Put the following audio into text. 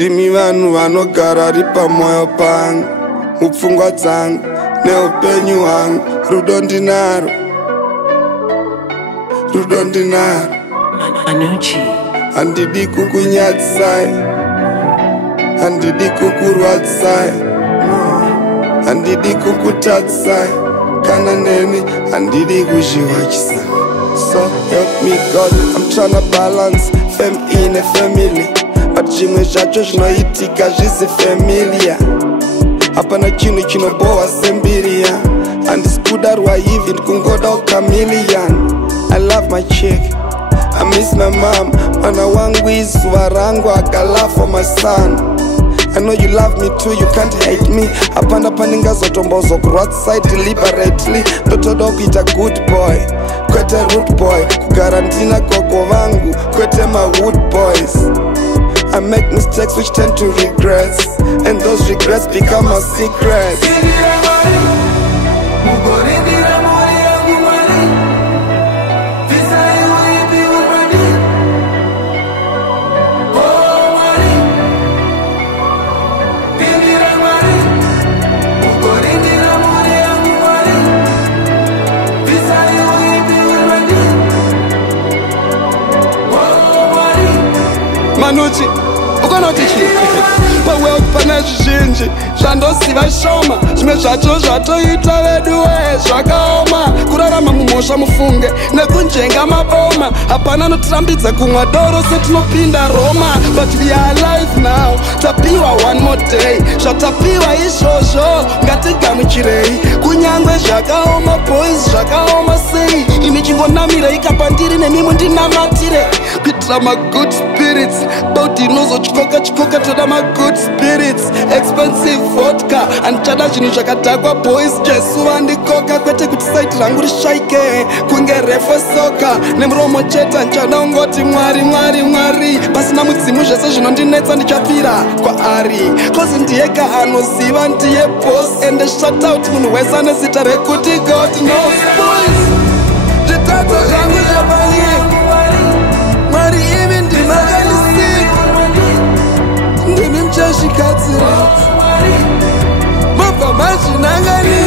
timi vanhu vanogara ripa moyo pangu mupfungwa dzangu neupenyu hwangu rudo ndinaro handidi kukunyatsai handidi kukurwadzai handidi kukutatsai kana neni handidi kuzviwachisa. So help me God, I'm tryna balance fem in a family, but zvimwe zvacho zvinoitika zvisi familiar. Hapana chinhu chinobohwa sembiriya, handisi kudarwa hivi ndikungoda chameleon. I love my chick, I miss my mom. Mwana wangu izuva rangu, I got love for my son. I know you love me too, you can't hate me. Hapana paningazotombozo kurwatsai deliberately. Ndotoda kuita good boy, kwete rude boy. Kugara ndina gogo vangu, kwete ma wood boys. I make mistakes which tend to regrets, and those regrets become a secret. Manuchi, ukanoti pawewe pana zvizhinji zvandosiva shoma, zvimwe zvacho zvatoita vedu zvakaoma. Kurarama mumhosva mufunge nekunjenga maboma, hapana notirambidza kumwa doro setinopinda Roma. But we are alive now, tapiwa one more day. Zvatapiwa izvozvo ngatigamuchirei, kunyangwe zvakaoma boys zvakaoma sei. Imi chingonamira ikapandiri nemimwe ndinamatire, kuitira ma good spirits. Bauti inozochikoka toda ma good spirits. Expensive vodka andichada zvinhu zvakadhakwa boys. Jesu vandikoka kwete kuti saiti rangu rishaike kunge refo soka nemuromo cheta. Ndichada ungoti mwari mwari mwari, pasina mudzimu zvese zvinondinetsa ndichapira kwaari. Cause ndiyega anoziva ndiye boss, and shut out munhu wese anezita rekuti God knows boys. Zvitato zvangu zvapanyika mwari imi ndimakanisika, ndimi mchashikadzira mabva mazvinangani.